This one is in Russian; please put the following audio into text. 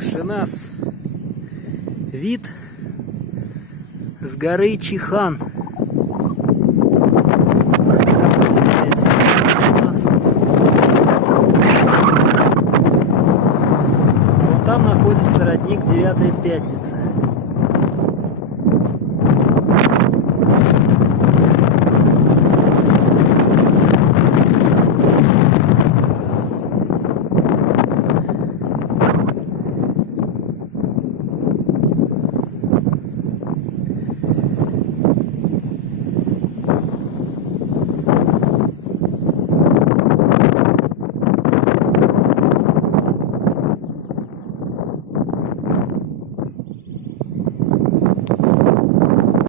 Шинас. Вид с горы Чихан. Как протекает Шинас. А вот там находится родник Девятая Пятница.